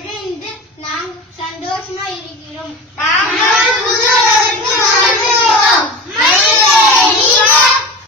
மகிழ்ந்து நாங்கள் சந்தோஷமா இருக்கிறோம்